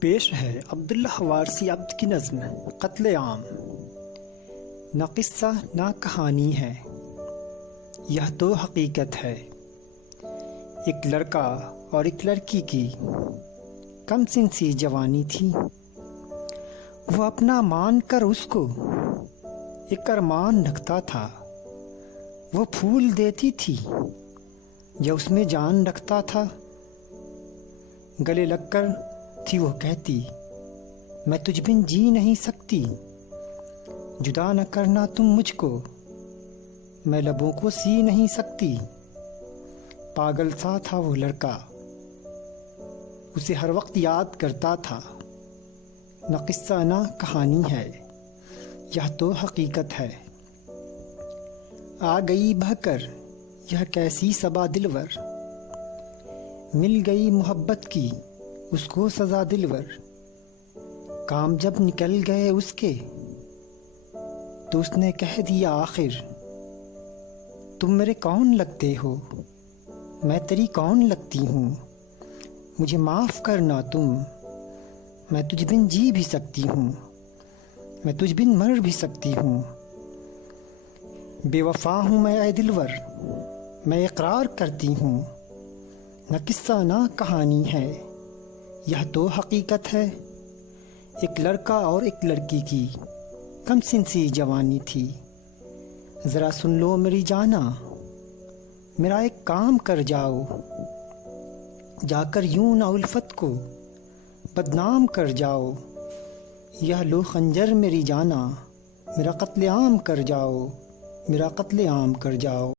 پیش ہے عبداللہ وارثی عبد کی نظم قتل عام۔ نہ قصہ نہ کہانی ہے، یہ تو حقیقت ہے۔ ایک لڑکا اور ایک لڑکی کی کم سن سی جوانی تھی۔ وہ اپنا مان کر اس کو ایک ارمان رکھتا تھا۔ وہ پھول دیتی تھی یا اس میں جان رکھتا تھا۔ گلے لگ کر تھی وہ کہتی، میں تجھ بن جی نہیں سکتی، جدا نہ کرنا تم مجھ کو، میں لبوں کو سی نہیں سکتی۔ پاگل سا تھا وہ لڑکا، اسے ہر وقت یاد کرتا تھا۔ نہ قصہ نہ کہانی ہے، یہ تو حقیقت ہے۔ آ گئی بہہ کر یہ کیسی صبا دلور، مل گئی محبت کی اس کو سزا دلور۔ کام جب نکل گئے اس کے تو اس نے کہہ دیا آخر، تم میرے کون لگتے ہو، میں تیری کون لگتی ہوں۔ مجھے معاف کرنا تم، میں تجھ بن جی بھی سکتی ہوں، میں تجھ بن مر بھی سکتی ہوں۔ بے وفا ہوں میں اے دلور، میں اقرار کرتی ہوں۔ نہ قصہ نہ کہانی ہے، یہ تو حقیقت ہے۔ ایک لڑکا اور ایک لڑکی کی کم سن سی جوانی تھی۔ ذرا سن لو میری جانا، میرا ایک کام کر جاؤ، جا کر یوں نہ الفت کو بدنام کر جاؤ۔ یہ لو خنجر میری جانا، میرا قتل عام کر جاؤ، میرا قتل عام کر جاؤ۔